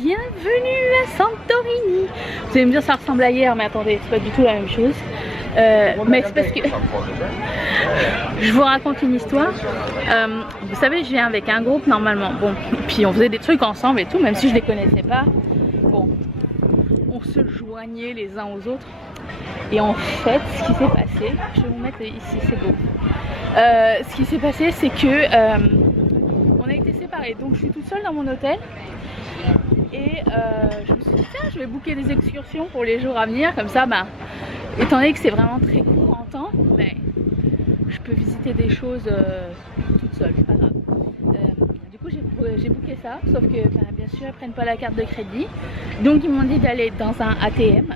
Bienvenue à Santorini. Vous allez me dire ça ressemble à hier, mais attendez, c'est pas du tout la même chose. Mais c'est parce que je vous raconte une histoire. Vous savez, je viens avec un groupe normalement. Bon, puis on faisait des trucs ensemble et tout, même si je les connaissais pas. Bon, on se joignait les uns aux autres. Et en fait, ce qui s'est passé, je vais vous mettre ici, c'est beau. Ce qui s'est passé, c'est que on a été séparés. Donc je suis toute seule dans mon hôtel. Et je me suis dit, tiens, je vais booker des excursions pour les jours à venir. Comme ça, bah, étant donné que c'est vraiment très court en temps, mais je peux visiter des choses toute seule, pas grave. Du coup, j'ai booké ça, sauf que bah, bien sûr, ils prennent pas la carte de crédit. Donc, ils m'ont dit d'aller dans un ATM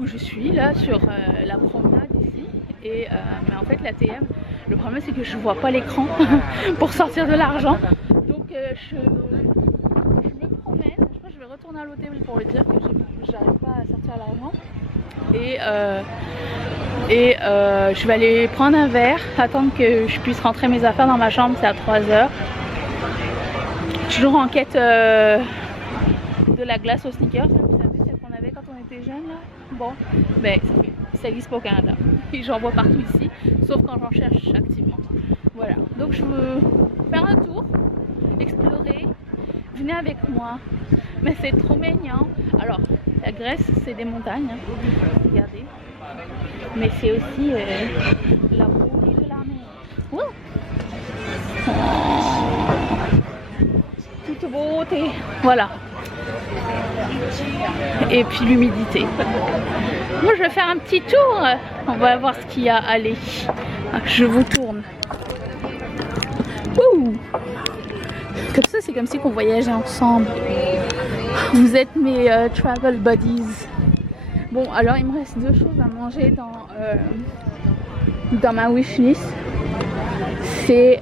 où je suis là sur la promenade ici. Et mais en fait, l'ATM, le problème c'est que je vois pas l'écran pour sortir de l'argent. Donc, je me promène. Je crois que je vais retourner à l'hôtel pour lui dire que j'arrive pas à sortir l'argent. Et je vais aller prendre un verre, attendre que je puisse rentrer mes affaires dans ma chambre, c'est à 3h. Toujours en quête de la glace aux sneakers, vous savez, celle qu'on avait quand on était jeune là. Bon, ben ça existe pas au Canada. Et j'en vois partout ici, sauf quand j'en cherche activement. Voilà, donc je veux faire un tour, explorer, venez avec moi. Mais c'est trop mignon. Alors, la Grèce, c'est des montagnes, hein. Regardez. Mais c'est aussi la beauté de la mer. Oh. Toute beauté. Voilà. Et puis l'humidité. Moi, je vais faire un petit tour. On va voir ce qu'il y a à aller. Je vous tourne. Ouh. Comme ça, c'est comme si on voyageait ensemble. Vous êtes mes travel buddies. Bon, alors il me reste deux choses à manger dans ma wishlist. C'est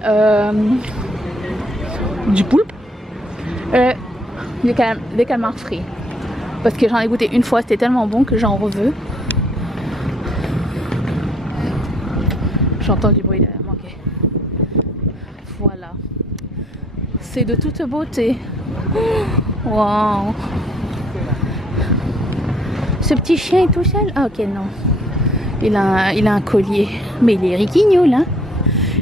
du poulpe, des calmars frits. Parce que j'en ai goûté une fois, c'était tellement bon que j'en reveux. J'entends du bruit derrière moi. Okay. Voilà. C'est de toute beauté. Waouh. Ce petit chien est tout seul. Ah ok, non. Il a un collier. Mais il est riquignol, hein.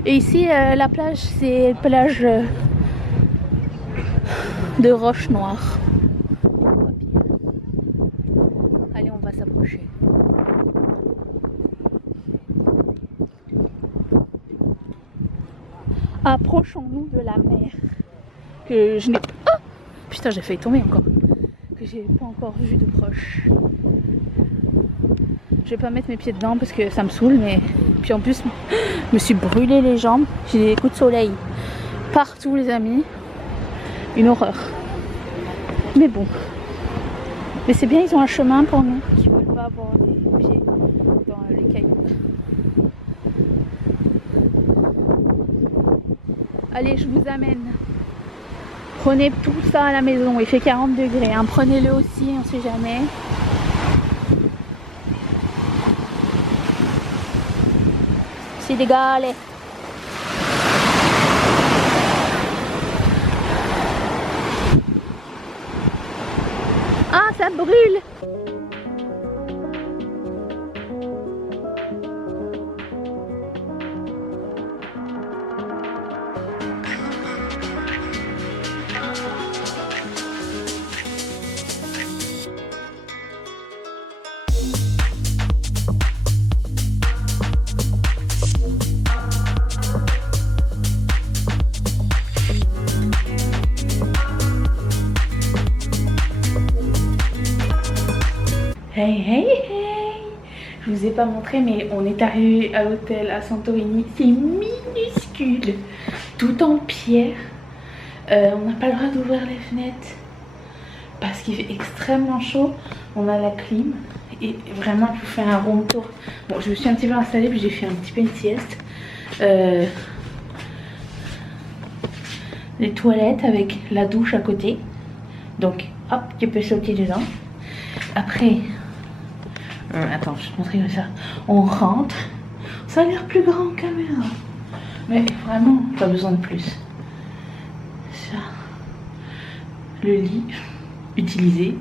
Et ici, la plage, c'est une plage de roches noires. Allez, on va s'approcher. Approchons-nous de la mer. Que je n'ai pas... Oh putain, j'ai failli tomber encore. Que j'ai pas encore vu de proche. Je vais pas mettre mes pieds dedans parce que ça me saoule, mais puis en plus je me suis brûlé les jambes, j'ai des coups de soleil partout les amis, une horreur. Mais bon, mais c'est bien, ils ont un chemin pour nous qui ne veulent pas avoir des pieds dans les cailloux. Allez, je vous amène. Prenez tout ça à la maison, il fait 40 degrés, hein. Prenez-le aussi, on sait jamais. C'est des galets. Ah, ça brûle. Hey, hey, hey! Je vous ai pas montré, mais on est arrivé à l'hôtel à Santorini. C'est minuscule, tout en pierre. On n'a pas le droit d'ouvrir les fenêtres parce qu'il fait extrêmement chaud. On a la clim et vraiment, je vous fais un room tour. Bon, je me suis un petit peu installée, puis j'ai fait un petit peu une sieste. Les toilettes avec la douche à côté. Donc, hop, tu peux sauter dedans. Après... attends, je vais te montrer ça. On rentre. Ça a l'air plus grand en caméra. Mais vraiment, pas besoin de plus. Ça. le lit utilisé,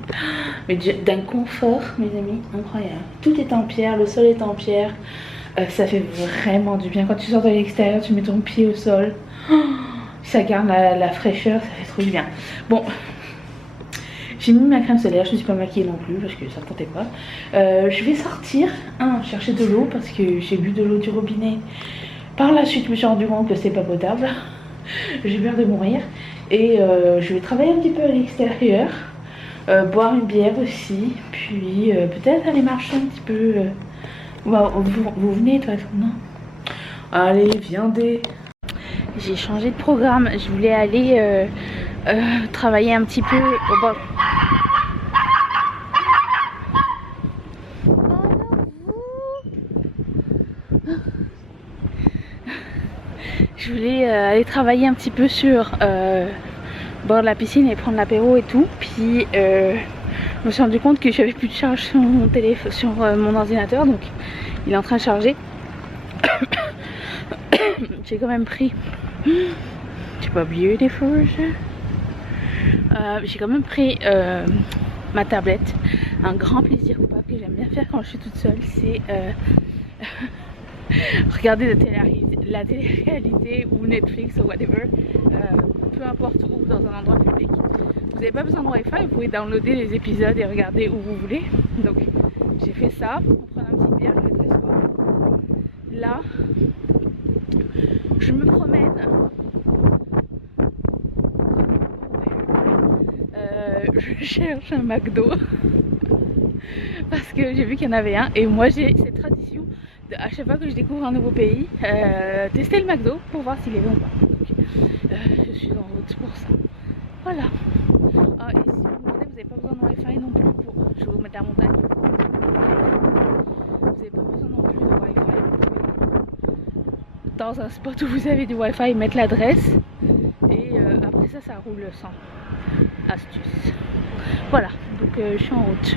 mais d'un confort, mes amis, incroyable. Tout est en pierre, le sol est en pierre. Ça fait vraiment du bien. Quand tu sors de l'extérieur, tu mets ton pied au sol. Ça garde la fraîcheur, ça fait trop du bien. Bon, j'ai mis ma crème solaire, je ne suis pas maquillée non plus parce que ça ne tentait pas. Je vais sortir, chercher de l'eau parce que j'ai bu de l'eau du robinet. Par la suite, je me suis rendu compte que c'est pas potable. J'ai peur de mourir. Et je vais travailler un petit peu à l'extérieur. Boire une bière aussi. Puis peut-être aller marcher un petit peu. Vous venez toi, non? Allez, viendez. J'ai changé de programme. Je voulais aller travailler un petit peu au bord. Je voulais aller travailler un petit peu sur bord de la piscine et prendre l'apéro et tout. Puis je me suis rendu compte que j'avais plus de charge sur mon téléphone, sur mon ordinateur, donc il est en train de charger. J'ai quand même pris, c'est pas beautiful, j'ai quand même pris ma tablette. Un grand plaisir coupable que j'aime bien faire quand je suis toute seule, c'est regarder la télé-réalité ou Netflix ou whatever, peu importe où, dans un endroit public. Vous n'avez pas besoin de Wi-Fi, vous pouvez downloader les épisodes et regarder où vous voulez. Donc j'ai fait ça, en prenant une petite bière, je vais très soir. Là, je me promène. Je cherche un McDo parce que j'ai vu qu'il y en avait un et moi j'ai cette tradition de, à chaque fois que je découvre un nouveau pays, tester le McDo pour voir s'il est bon ou pas. Donc, je suis en route pour ça. Voilà. Ah, et si vous me demandez, vous n'avez pas besoin de Wi-Fi non plus pour... Je vais vous mettre à la montagne. Vous n'avez pas besoin non plus de Wi-Fi. Dans un spot où vous avez du Wi-Fi, mettre l'adresse et après ça roule sans astuce. Voilà, donc je suis en route.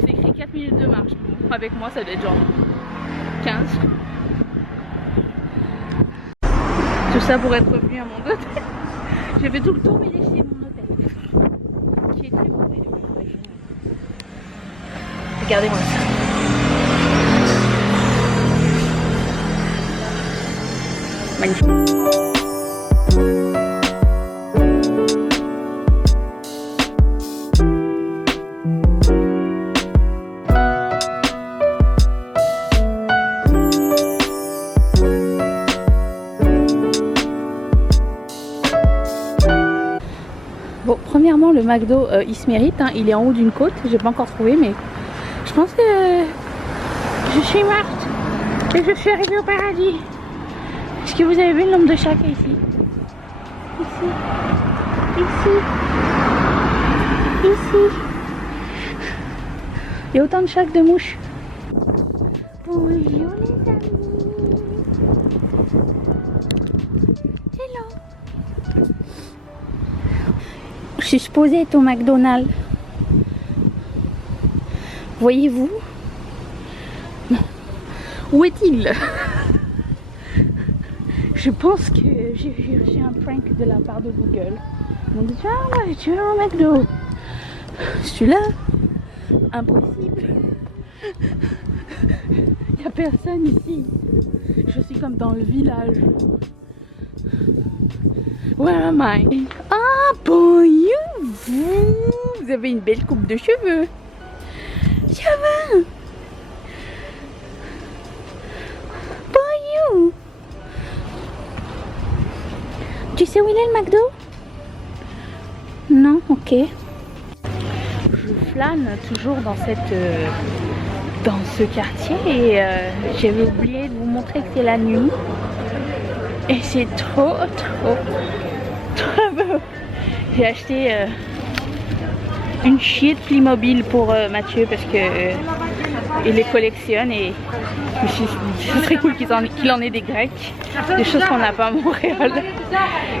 C'est écrit 4 minutes de marche. Bon, avec moi, ça doit être genre 15. Tout ça pour être revenu à mon hôtel. J'ai fait tout le tour, mais j'ai laissé mon hôtel. Qui est très beau, mais regardez-moi ça. Magnifique. Bon, premièrement, le McDo, il se mérite, hein. Il est en haut d'une côte, j'ai pas encore trouvé, mais je pense que je suis morte et je suis arrivée au paradis. Est-ce que vous avez vu le nombre de chats ici? Ici, ici, ici. Il y a autant de chats que de mouches. Bonjour les amis. Hello. Je suis supposée être au McDonald's. Voyez-vous? Où est-il? Je pense que j'ai reçu un prank de la part de Google. Ils m'ont dit ah ouais, tu veux un McDo? Je suis là. Impossible. Il n'y a personne ici. Je suis comme dans le village. Where am I? Ah, bonjour! Vous avez une belle coupe de cheveux. Ça va? Bonjour! Tu sais où il est le McDo? Non? Ok. Je flâne toujours dans ce quartier et j'avais oublié de vous montrer que c'est la nuit. Et c'est trop beau. J'ai acheté une chier de Playmobil pour Mathieu parce que il les collectionne et je me suis dit ce serait cool qu'il en ait des grecs, des choses qu'on n'a pas à Montréal.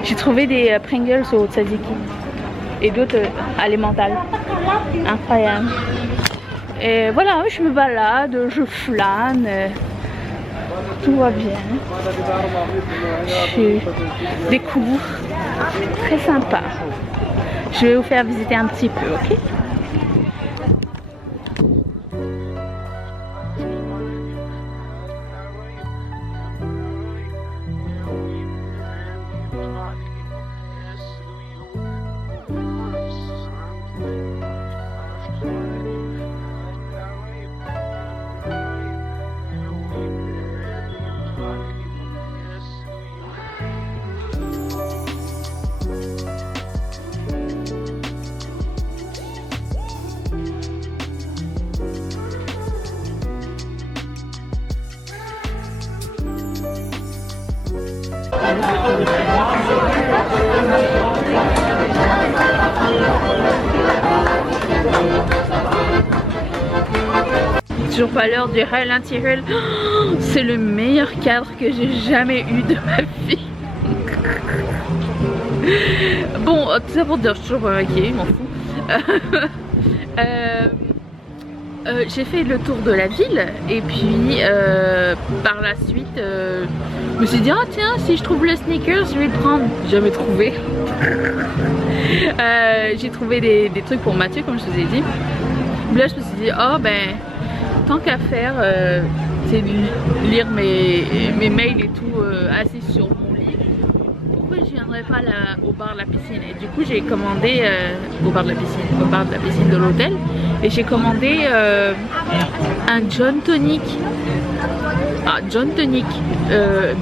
J'ai trouvé des Pringles au tzatziki et d'autres alimentaires. Incroyable. Et voilà, je me balade, je flâne. Tout va bien. Je découvre. Très sympa. Je vais vous faire visiter un petit peu, ok? Toujours pas l'heure du Highland Hill. Oh, c'est le meilleur cadre que j'ai jamais eu de ma vie. Bon, tout ça pour dire, je suis toujours pas maquillée, m'en fous. J'ai fait le tour de la ville et puis par la suite je me suis dit, ah tiens, si je trouve le sneakers je vais le prendre. Jamais trouvé. J'ai trouvé des trucs pour Mathieu comme je vous ai dit. Là je me suis dit, oh ben tant qu'à faire, c'est lire mes mails et tout assis sur mon lit. Pourquoi je viendrais pas là, au bar de la piscine? Et du coup j'ai commandé au bar de la piscine de l'hôtel, et j'ai commandé un John Tonic. Ah, John Tonic,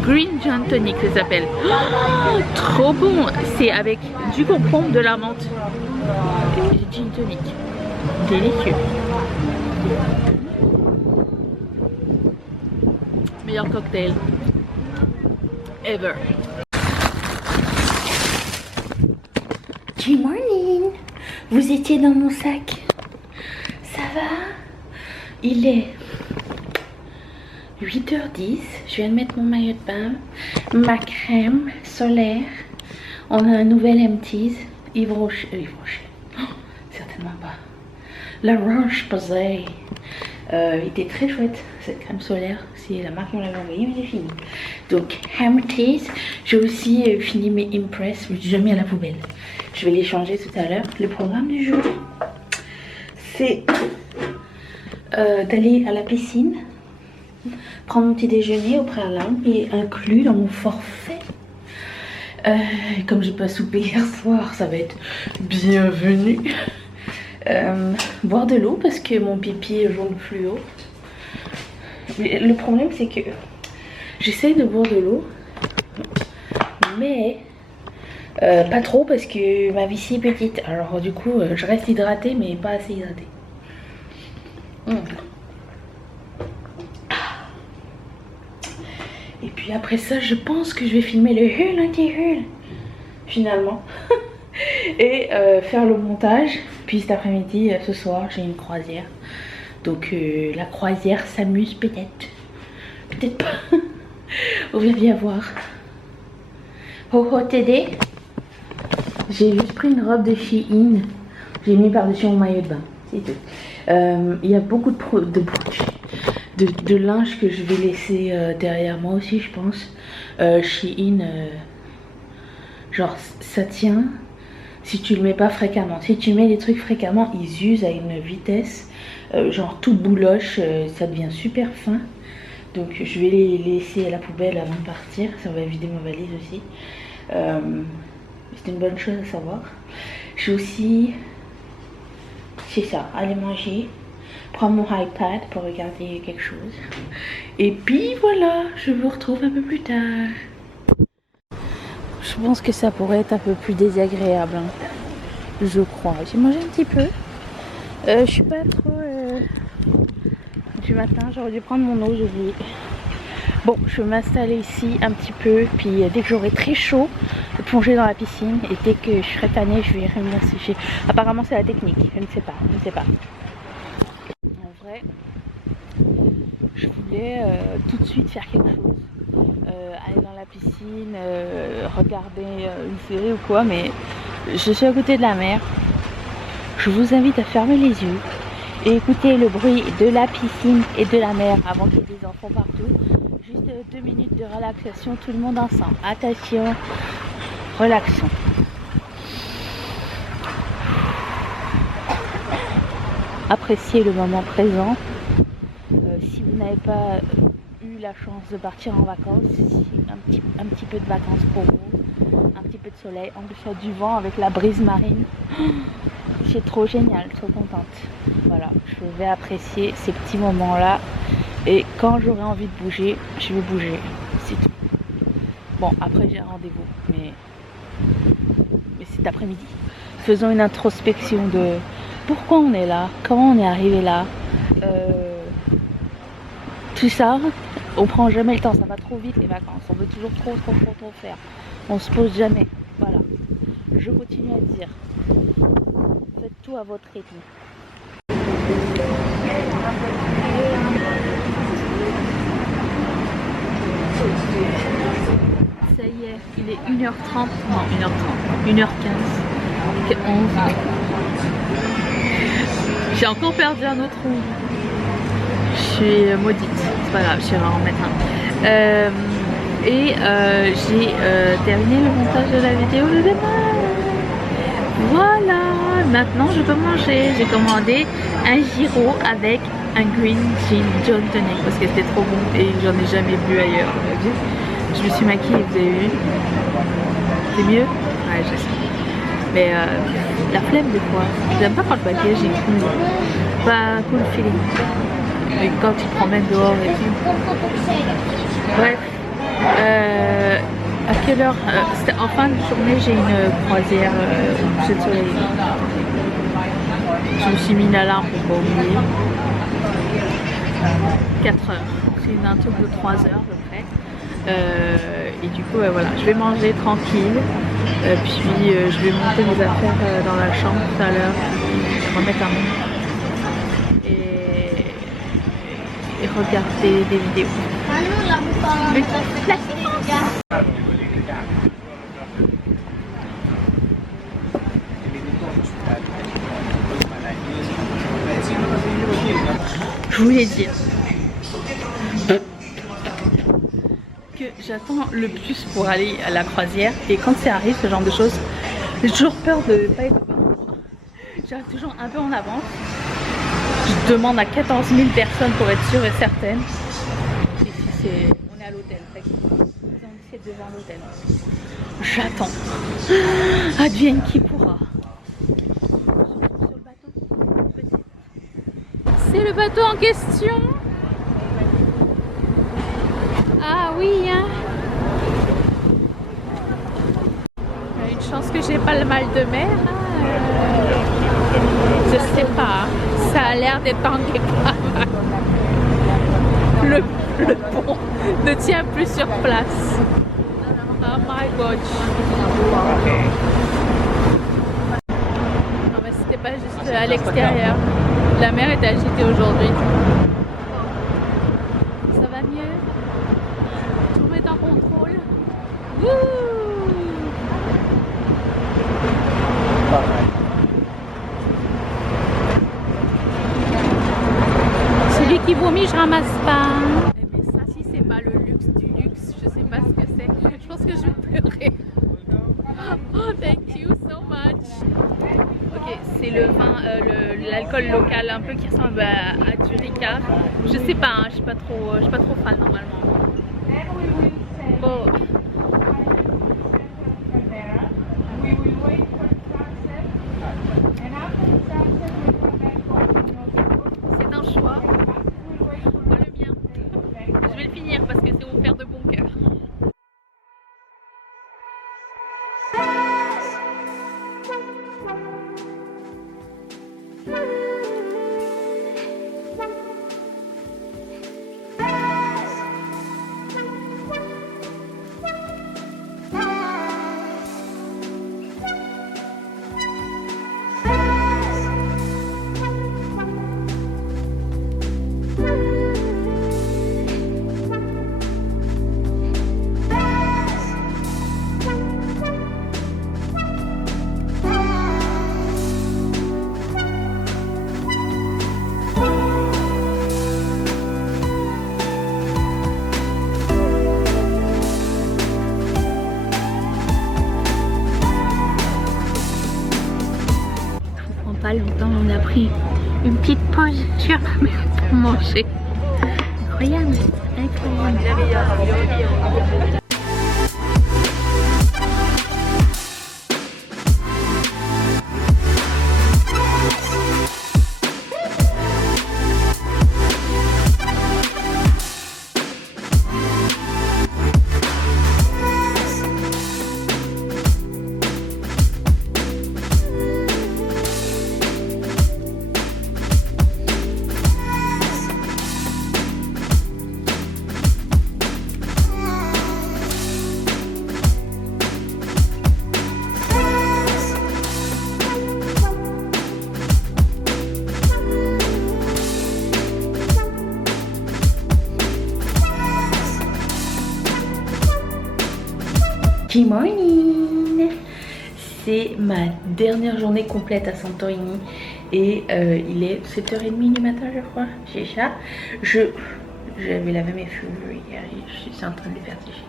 Green John Tonic ça s'appelle. Oh, trop bon! C'est avec du concombre, de la menthe et du gin tonic. Délicieux. Meilleur cocktail ever. Good morning. Vous étiez dans mon sac. Ça va? Il est 8h10. Je viens de mettre mon maillot de bain, ma crème solaire. On a un nouvel Empties. Yves Rocher. Oh, certainement pas. La Roche-Posay. Il était très chouette cette crème solaire. C'est la marque qui me l'avait envoyée, mais j'ai fini. Donc Empties. J'ai aussi fini mes Impress, mais j'ai jamais mis à la poubelle. Je vais les changer tout à l'heure. Le programme du jour, c'est d'aller à la piscine, prendre mon petit déjeuner au préalable et inclus dans mon forfait. Comme j'ai pas soupé hier soir, ça va être bienvenu. Boire de l'eau parce que mon pipi est jaune fluo. Mais le problème c'est que j'essaye de boire de l'eau, mais pas trop parce que ma vessie est petite. Alors du coup je reste hydratée mais pas assez hydratée. Et puis après ça je pense que je vais filmer le Highland Hill finalement. Et faire le montage. Puis cet après-midi, ce soir, j'ai une croisière. Donc la croisière s'amuse peut-être. Peut-être pas. On va bien voir. Oh oh TD. J'ai juste pris une robe de Shein. J'ai mis par-dessus mon maillot de bain. C'est tout. Il y a beaucoup de linge que je vais laisser derrière moi aussi, je pense. Shein, genre ça tient. Si tu le mets pas fréquemment, si tu mets des trucs fréquemment, ils usent à une vitesse, genre tout bouloche, ça devient super fin. Donc je vais les laisser à la poubelle avant de partir, ça va vider ma valise aussi. C'est une bonne chose à savoir. Je vais aussi, c'est ça, aller manger, prendre mon iPad pour regarder quelque chose. Et puis voilà, je vous retrouve un peu plus tard. Je pense que ça pourrait être un peu plus désagréable, hein. Je crois. J'ai mangé un petit peu. Je suis pas trop du matin. J'aurais dû prendre mon eau, j'ai oublié. Bon, je vais m'installer ici un petit peu. Puis dès que j'aurai très chaud, plonger dans la piscine. Et dès que je serai tannée, je vais revenir sécher. Apparemment, c'est la technique. Je ne sais pas. Je ne sais pas. En vrai, je voulais tout de suite faire quelque chose. Aller dans la piscine, regarder une série ou quoi, mais je suis à côté de la mer. Je vous invite à fermer les yeux et écouter le bruit de la piscine et de la mer avant qu'il y ait des enfants partout. Juste 2 minutes de relaxation, tout le monde ensemble. Attention, relaxons. apprécier le moment présent. Si vous n'avez pas eu la chance de partir en vacances, un petit peu de vacances pour vous, un petit peu de soleil, en plus il y a du vent avec la brise marine. C'est trop génial, trop contente. Voilà, je vais apprécier ces petits moments-là et quand j'aurai envie de bouger, je vais bouger, c'est tout. Bon, après j'ai un rendez-vous, mais cet après-midi. Faisons une introspection de pourquoi on est là, comment on est arrivé là. Tout ça, on prend jamais le temps, ça va trop vite les vacances, on veut toujours trop faire. On se pose jamais. Voilà. Je continue à dire. Faites tout à votre rythme. Ça y est, il est 1h30, non 1h30, 1h15, 11. J'ai encore perdu un autre roux. Je suis maudite, c'est pas grave, je vais en remettre un. J'ai terminé le montage de la vidéo de demain. Voilà, maintenant je peux manger. J'ai commandé un gyro avec un green gin John Tonic parce que c'était trop bon et j'en ai jamais bu ailleurs. Je me suis maquillée, vous avez vu? C'est mieux? Ouais, je sais. Mais la flemme des fois. J'aime pas quand le package est cool. Pas cool feeling. Et quand tu te promènes dehors et tout. Bref. À quelle heure en fin de journée, j'ai une croisière coucher de soleil. Je me suis mis une alarme pour pas oublier. 4 heures. C'est un truc de 3 heures à peu près. Et du coup, voilà, je vais manger tranquille. Puis je vais monter mes affaires dans la chambre tout à l'heure. Je remettre un moment. Et regarder des vidéos. Je voulais dire que j'attends le plus pour aller à la croisière et quand ça arrive ce genre de choses, j'ai toujours peur de ne pas être au bon endroit. J'arrive toujours un peu en avance. Je demande à 14 000 personnes pour être sûre et certaine. Et si on est à l'hôtel, c'est devant l'hôtel. J'attends. Advienne qui pourra. C'est le bateau en question. Ah oui, hein. Une chance que j'ai pas le mal de mer. Je sais pas. Ça a l'air d'être en quelque le pont ne tient plus sur place. Oh my god. Non mais c'était pas juste à l'extérieur. La mer est agitée aujourd'hui. Ça va mieux? Tout est en contrôle. Wouh! Celui qui vomit, je ramasse pas. Mais ça, si c'est pas le luxe du luxe, je sais pas ce que c'est. Je pense que je vais pleurer. Oh, thank you so much. Ok, c'est le vin, l'alcool local un peu qui ressemble à du Ricard. Je sais pas, hein, je suis pas trop fan normalement. Oh. C'est un choix. Pas le mien. Je vais le finir parce que c'est vous faire de bon cœur. Pas longtemps, on a pris Une petite pause sur ma mère pour manger. Incroyable, incroyable. Good morning! C'est ma dernière journée complète à Santorini et il est 7h30 du matin je crois, j'ai ça. J'avais lavé mes cheveux hier, je suis en train de les faire sécher.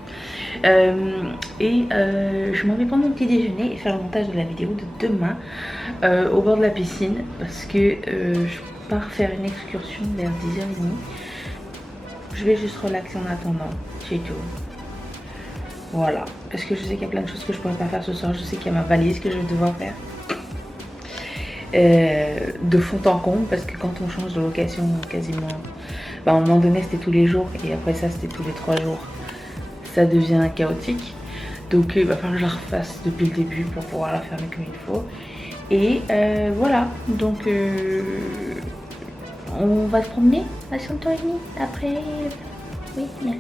Je m'en vais prendre mon petit déjeuner et faire le montage de la vidéo de demain au bord de la piscine parce que je pars faire une excursion vers 10h30. Je vais juste relaxer en attendant, c'est tout. Voilà, parce que je sais qu'il y a plein de choses que je pourrais pas faire ce soir. Je sais qu'il y a ma valise que je vais devoir faire de fond en comble, parce que quand on change de location quasiment, à un moment donné c'était tous les jours et après ça c'était tous les 3 jours, ça devient chaotique. Donc il va falloir que je la refasse depuis le début pour pouvoir la fermer comme il faut. Et voilà, donc on va se promener à Santorini après. Oui, bien.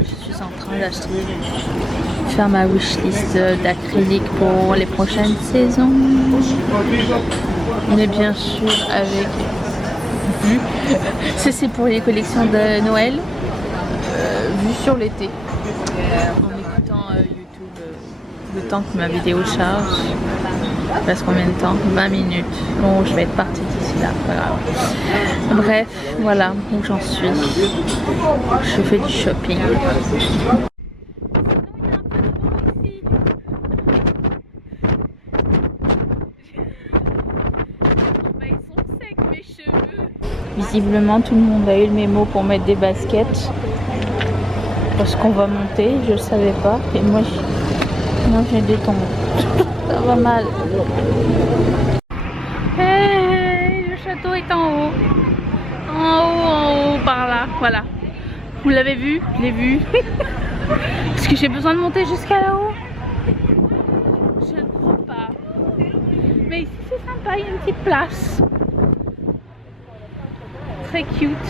Je suis en train d'acheter, faire ma wishlist d'acrylique pour les prochaines saisons. Mais bien sûr avec vue. C'est pour les collections de Noël. Vue sur l'été. En écoutant YouTube le temps que ma vidéo charge. Parce combien de temps? 20 minutes. Bon, je vais être partie d'ici là, pas grave. Bref, voilà où j'en suis. Je fais du shopping. Ils sont secs mes cheveux. Visiblement, tout le monde a eu le mémo pour mettre des baskets. Parce qu'on va monter, je le savais pas. Et moi, j'ai des tombes. Ça va mal. Hey, le château est en haut. En haut, par là. Voilà. Vous l'avez vu? Je l'ai vu. Est-ce que j'ai besoin de monter jusqu'à là-haut? Je ne crois pas. Mais ici c'est sympa, il y a une petite place. Très cute.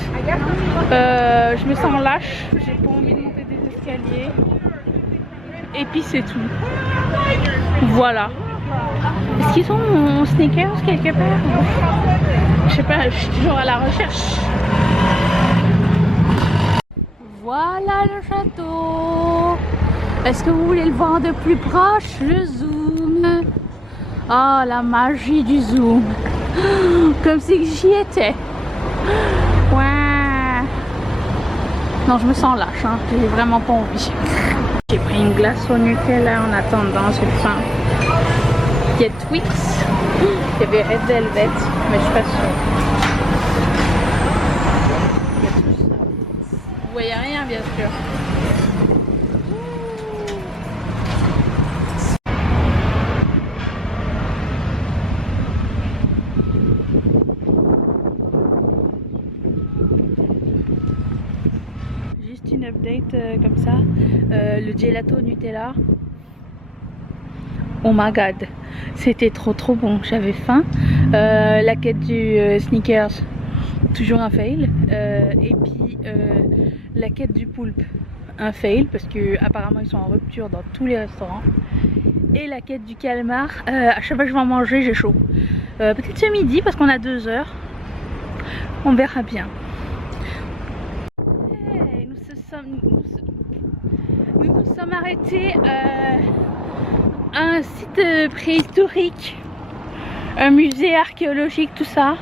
Je me sens lâche. J'ai pas envie de monter des escaliers. Et puis c'est tout. Voilà. Est-ce qu'ils ont mon sneakers quelque part? Je sais pas, je suis toujours à la recherche. Voilà le château. Est-ce que vous voulez le voir de plus proche? Je zoome. Oh, la magie du zoom. Comme si j'y étais. Ouais. Non, je me sens lâche, hein. J'ai vraiment pas envie. J'ai pris une glace au Nutella en attendant, j'ai faim. Il y a Twix, il y avait Red Velvet, mais je suis pas sûre. Il y a tout ça. Vous voyez rien bien sûr. Juste une update comme ça, le gelato Nutella. Oh my god, c'était trop bon, j'avais faim. La quête du Snickers, toujours un fail. Et puis la quête du poulpe, un fail parce que apparemment ils sont en rupture dans tous les restaurants. Et la quête du calmar, à chaque fois que je vais en manger j'ai chaud. Peut-être ce midi parce qu'on a 2 heures. On verra bien. Hey, nous nous sommes arrêtés à un site préhistorique, un musée archéologique, tout ça,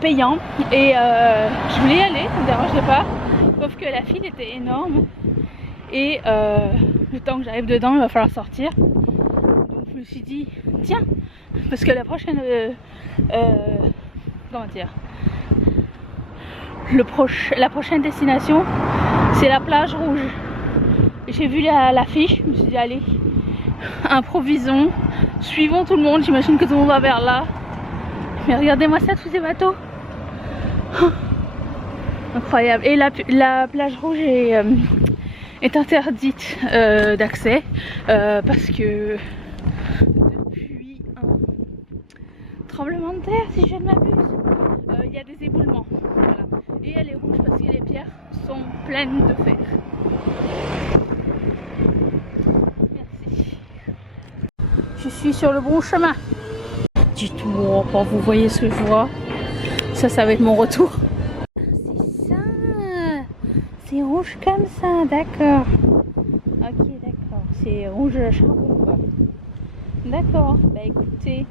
payant. Et je voulais y aller, ça me dérangeait pas, sauf que la file était énorme. Et le temps que j'arrive dedans, il va falloir sortir. Donc je me suis dit, tiens, parce que la prochaine, comment dire, la prochaine destination, c'est la plage rouge. J'ai vu l'affiche, je me suis dit, allez, improvisons, suivons tout le monde. J'imagine que tout le monde va vers là. Mais regardez-moi ça, tous ces bateaux. Oh, incroyable. Et la plage rouge est interdite d'accès parce que depuis un tremblement de terre, si je ne m'abuse, il y a des éboulements. Voilà. Et elle est rouge parce que les pierres sont pleines de fer. Merci. Je suis sur le bon chemin. Dites-moi quand vous voyez ce que je vois. Ça va être mon retour. C'est ça. C'est rouge comme ça, d'accord. Ok, d'accord. C'est rouge charbon, quoi. D'accord. Bah écoutez,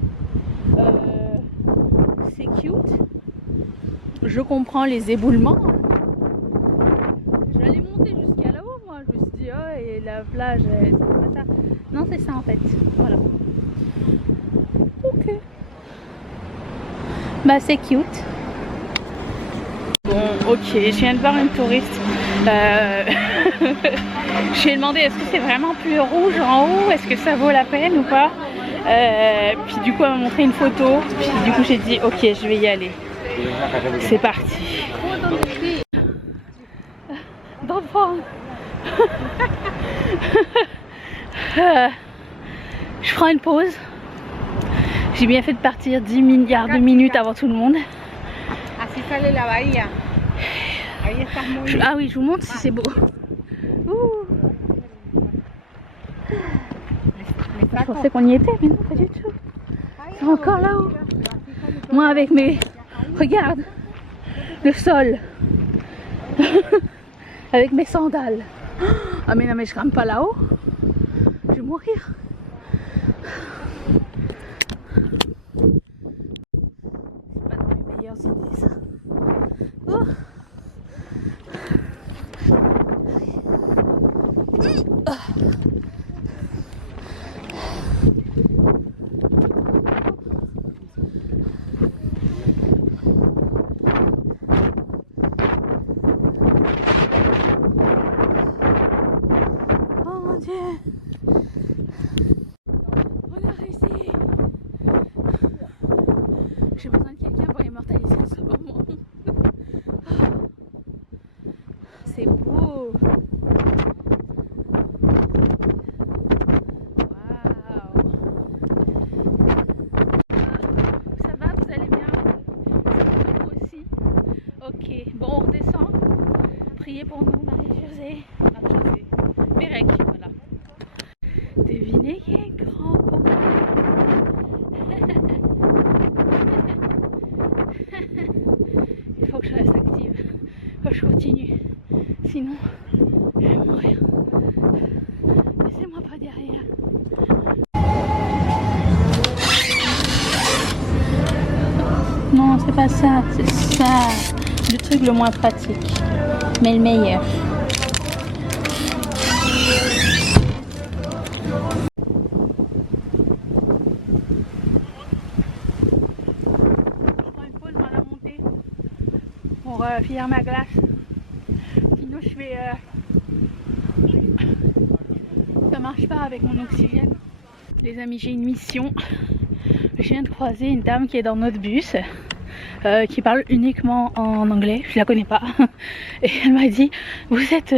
c'est cute. Je comprends les éboulements. Je vais aller monter jusqu'à là-haut, moi. Je me suis dit, oh, et la plage, c'est pas ça. Non, c'est ça en fait. Voilà. Ok. Bah, c'est cute. Bon, ok. Je viens de voir une touriste. Je lui ai demandé est-ce que c'est vraiment plus rouge en haut, est-ce que ça vaut la peine ou pas. Puis du coup elle m'a montré une photo, puis du coup j'ai dit ok, je vais y aller. C'est parti. D'enfant. Je prends une pause. J'ai bien fait de partir 10 milliards de minutes avant tout le monde. Ah oui, je vous montre si c'est beau. Je pensais qu'on y était, mais non, pas du tout. C'est encore là-haut. Moi avec mes... Regarde le sol. Avec mes sandales. Ah mais non, mais je grimpe pas là-haut. Je vais mourir. C'est pas dans les meilleures idées ça. Oh. J'ai besoin de quelqu'un pour immortaliser ce moment. C'est beau. Waouh. Ça va, vous allez bien? Ça va vous aussi? Ok, bon on redescend. Priez pour nous, Marie-Josée. Marie-Josée. Pérec, voilà. Devinez qu'il y a un grand con. Il faut que je reste active. Faut que je continue. Sinon, je vais mourir. Laissez-moi pas derrière. Non, c'est pas ça. C'est ça. Le truc le moins pratique. Mais le meilleur. Pour finir ma glace. Sinon je fais ça marche pas avec mon oxygène. Les amis, j'ai une mission. Je viens de croiser une dame qui est dans notre bus, qui parle uniquement en anglais. Je la connais pas. Et elle m'a dit vous êtes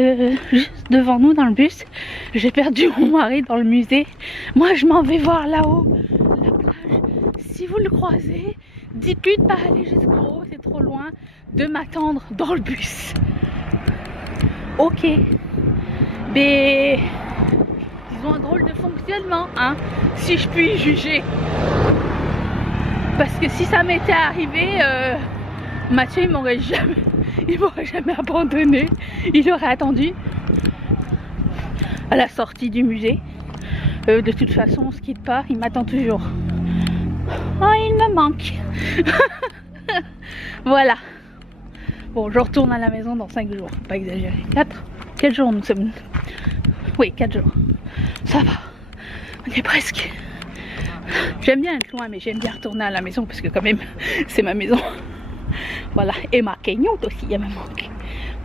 juste devant nous dans le bus. J'ai perdu mon mari dans le musée. Moi je m'en vais voir là-haut la plage. Si vous le croisez, dites-lui de pas aller jusqu'en haut, c'est trop loin, de m'attendre dans le bus. Ok. Mais ils ont un drôle de fonctionnement, hein, si je puis juger. Parce que si ça m'était arrivé, Mathieu il m'aurait il m'aurait jamais abandonné. Il aurait attendu à la sortie du musée. De toute façon, on se quitte pas, il m'attend toujours. Oh, il me manque. Voilà. Bon, je retourne à la maison dans 5 jours, pas exagérer. 4 jours nous sommes. Oui, 4 jours. Ça va. On est presque. J'aime bien être loin, mais j'aime bien retourner à la maison parce que quand même, c'est ma maison. Voilà. Et ma Kenyout aussi, elle me manque.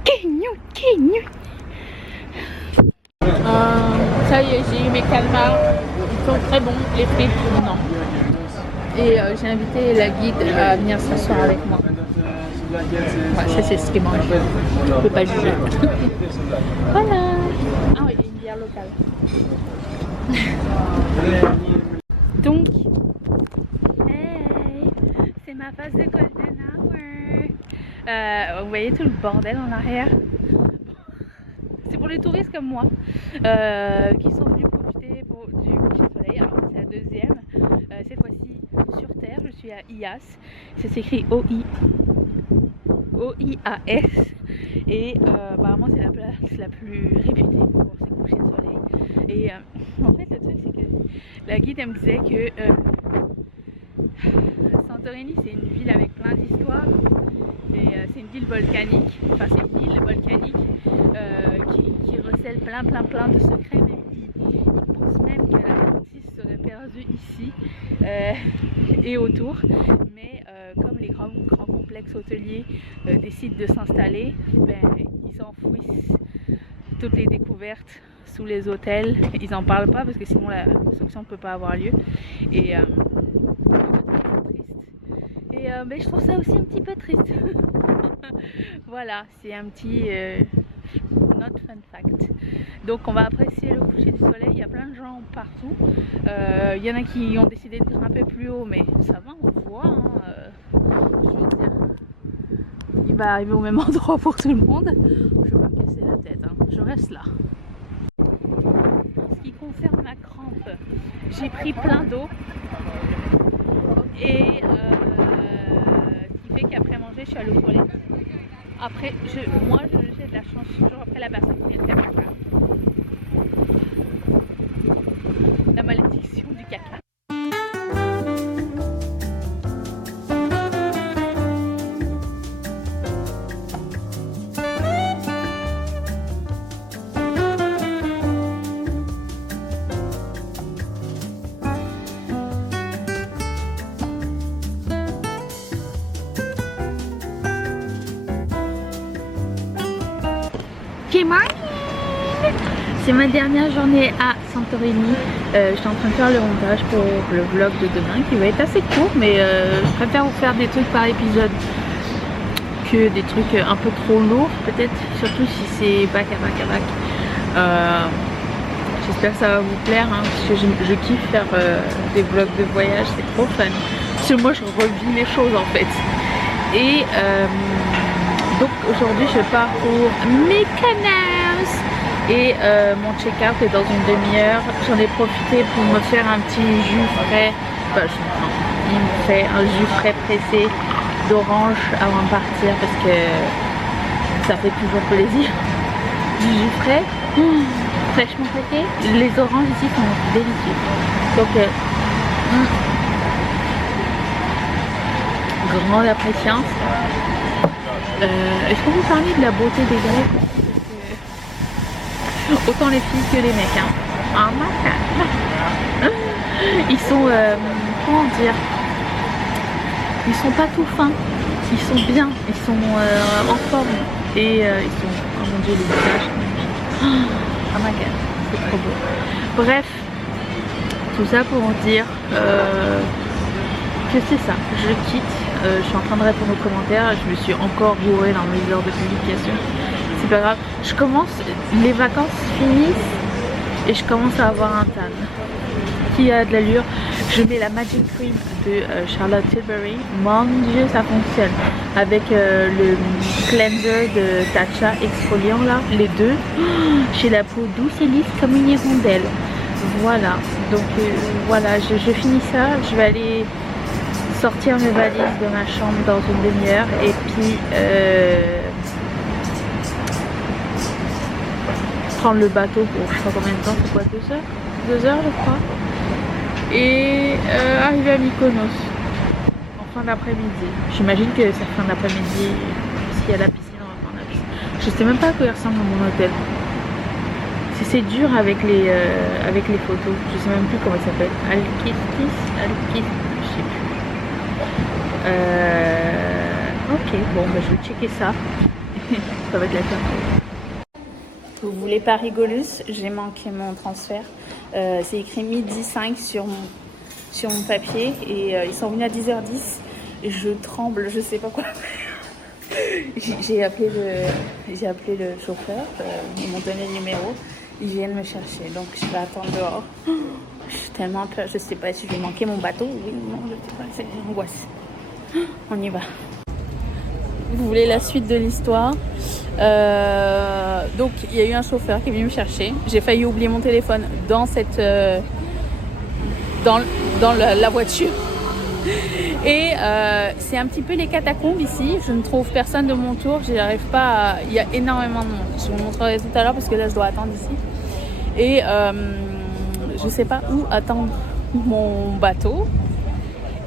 Kenyout. Ça y est, j'ai eu mes calmars. Ils sont très bons, les frites, non. Et j'ai invité la guide à venir s'asseoir avec moi. Ouais, ça c'est ce qui mange. Je ne peux pas juger. Voilà. Ah oui, il y a une bière locale. Donc, hey, c'est ma phase de golden hour. Vous voyez tout le bordel en arrière. C'est pour les touristes comme moi qui sont venus profiter du coucher de soleil. Alors c'est la deuxième. Cette fois-ci sur Terre, je suis à IAS. Ça s'écrit OIAS. Et apparemment c'est la place la plus réputée pour ces couchers de soleil. Et en fait le truc c'est que la guide elle me disait que Santorini c'est une ville avec plein d'histoires. C'est une ville volcanique, enfin c'est une île volcanique qui recèle plein de secrets. Même ils pensent même que l'Atlantis serait perdue ici et autour. Mais comme les grands complexes hôteliers décident de s'installer, ils enfouissent toutes les découvertes sous les hôtels. Ils n'en parlent pas parce que sinon la construction ne peut pas avoir lieu. Et mais je trouve ça aussi un petit peu triste. Voilà, c'est un petit not fun fact. Donc on va apprécier le coucher du soleil. Il y a plein de gens partout. Il y en a qui ont décidé de grimper plus haut, mais ça va, on voit. Hein, je veux dire, il va arriver au même endroit pour tout le monde. Je vais pas me casser la tête. Hein. Je reste là. En ce qui concerne ma crampe, j'ai pris plein d'eau et qu'après manger je suis allée aux toilettes. Après j'ai de la chance toujours après la personne qui vient de faire caca. La malédiction du caca. Good morning! C'est ma dernière journée à Santorini. J'étais en train de faire le montage pour le vlog de demain qui va être assez court, mais je préfère vous faire des trucs par épisode que des trucs un peu trop lourds peut-être, surtout si c'est back à back. J'espère que ça va vous plaire hein, parce que je kiffe faire des vlogs de voyage, c'est trop fun. Parce que moi je revis les choses en fait. Et donc aujourd'hui je pars pour Mykonos et mon check-out est dans une demi-heure. J'en ai profité pour me faire un petit jus frais. Enfin, il me fait un jus frais pressé d'orange avant de partir parce que ça fait toujours plaisir. Du jus frais, fraîchement craqué. Les oranges ici sont délicieux. Donc grande appréciance. Est-ce que vous parlez de la beauté des Grecs? Autant les filles que les mecs hein. Oh my God. Ils sont comment dire, ils sont pas tout fins, ils sont bien, ils sont en forme et ils sont, oh mon dieu, les visages, oh my God, c'est trop beau. Bref, tout ça pour dire que c'est ça, je quitte. Je suis en train de répondre aux commentaires, je me suis encore bourrée dans mes heures de publication. C'est pas grave, je commence, les vacances finissent et je commence à avoir un tan qui a de l'allure. Je mets la Magic Cream de Charlotte Tilbury, mon dieu ça fonctionne. Avec le cleanser de Tatcha exfoliant là, les deux. J'ai la peau douce et lisse comme une hirondelle. Voilà, donc voilà, je finis ça, je vais aller sortir mes valises de ma chambre dans une demi-heure et puis prendre le bateau pour je sais pas combien de temps, c'est quoi, 2 heures 2 heures je crois. Et arriver à Mykonos en fin d'après-midi. J'imagine que c'est fin d'après-midi, s'il y a la piscine, on va prendre la piscine. Je sais même pas à quoi il ressemble mon hôtel. Si c'est dur avec les photos, je sais même plus comment il s'appelle. Alkistis, je sais plus. Ok, bon bah, je vais checker ça. Ça va être la fin. Vous voulez pas rigolus, j'ai manqué mon transfert. C'est écrit midi 5 sur mon papier et ils sont venus à 10h10. Et je tremble, je sais pas quoi faire. J'ai appelé le chauffeur, ils m'ont donné le numéro, ils viennent me chercher. Donc je vais attendre dehors. Je suis tellement peur, je sais pas si je vais manquer mon bateau. Oui, non, je sais pas, c'est une angoisse. On y va. Vous voulez la suite de l'histoire? Donc il y a eu un chauffeur qui est venu me chercher. J'ai failli oublier mon téléphone dans cette dans la voiture. Et c'est un petit peu les catacombes ici. Je ne trouve personne de mon tour. J'y arrive pas. Il y a énormément de monde. Je vous montrerai tout à l'heure parce que là je dois attendre ici. Et je sais pas où attendre mon bateau.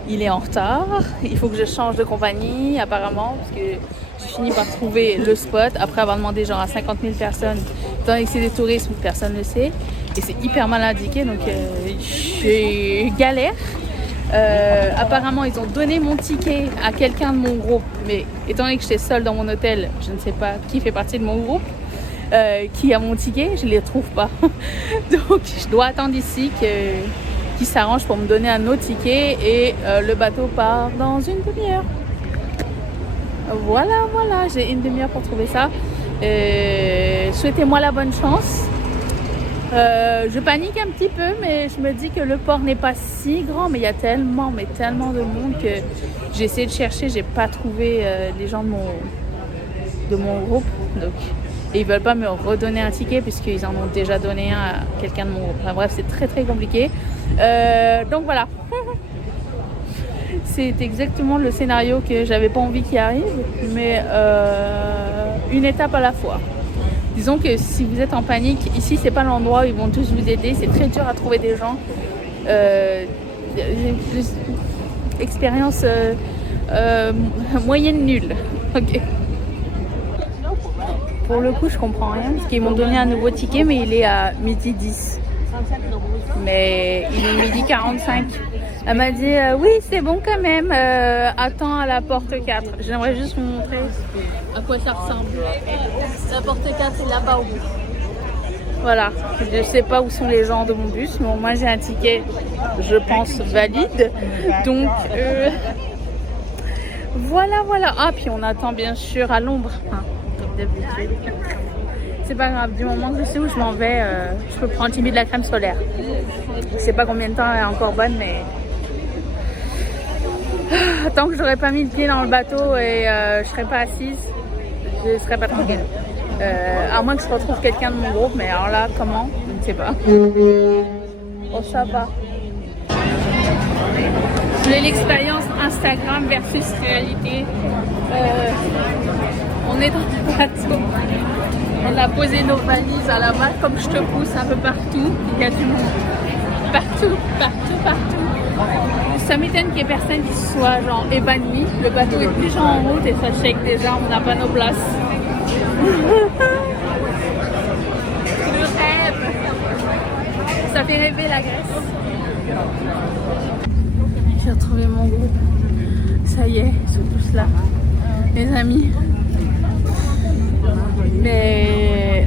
Il est en retard, il faut que je change de compagnie apparemment parce que j'ai fini par trouver le spot après avoir demandé genre à 50 000 personnes. Étant donné que c'est des touristes, personne ne le sait et c'est hyper mal indiqué donc je galère. Apparemment ils ont donné mon ticket à quelqu'un de mon groupe mais étant donné que j'étais seule dans mon hôtel, je ne sais pas qui fait partie de mon groupe. Qui a mon ticket, je ne les trouve pas. Donc je dois attendre ici qui s'arrange pour me donner un autre ticket et le bateau part dans une demi-heure. Voilà, j'ai une demi-heure pour trouver ça. Souhaitez-moi la bonne chance. Je panique un petit peu, mais je me dis que le port n'est pas si grand, mais il y a tellement de monde que j'ai essayé de chercher, j'ai pas trouvé les gens de mon groupe. Donc, et ils veulent pas me redonner un ticket puisqu'ils en ont déjà donné un à quelqu'un de mon groupe. Enfin, bref, c'est très compliqué. Donc voilà. C'est exactement le scénario que j'avais pas envie qu'il arrive, mais une étape à la fois. Disons que si vous êtes en panique, ici c'est pas l'endroit où ils vont tous vous aider, c'est très dur à trouver des gens. Expérience moyenne nulle. Ok. Pour le coup, je comprends rien parce qu'ils m'ont donné un nouveau ticket, mais il est à midi 10. Mais il est midi 45. Elle m'a dit oui, c'est bon quand même. Attends à la porte 4. J'aimerais juste vous montrer à quoi ça ressemble. La porte 4 est là-bas au bout. Voilà. Je sais pas où sont les gens de mon bus, mais moi j'ai un ticket, je pense, valide. Donc voilà. Ah, puis on attend bien sûr à l'ombre. C'est pas grave, du moment que je sais où je m'en vais, je peux prendre timide de la crème solaire. Je sais pas combien de temps elle est encore bonne, mais tant que j'aurais pas mis le pied dans le bateau et je serais pas assise, je serais pas tranquille. À moins que je retrouve quelqu'un de mon groupe, mais alors là, comment? Je ne sais pas. Oh, ça va. Je voulais l'expérience Instagram versus réalité. On est dans le bateau. On a posé nos valises à la main comme je te pousse un peu partout. Il y a du monde. Partout. Ça m'étonne qu'il n'y ait personne qui soit genre évanoui. Le bateau est déjà en route et ça shake déjà, on n'a pas nos places. Le rêve. Ça fait rêver la Grèce. J'ai retrouvé mon groupe. Ça y est, ils sont tous là. Les amis. Mais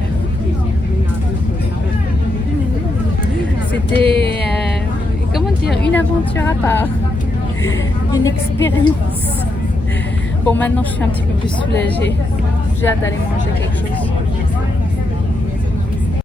c'était comment dire, une aventure à part, une expérience. Bon, maintenant je suis un petit peu plus soulagée. J'ai hâte d'aller manger quelque chose.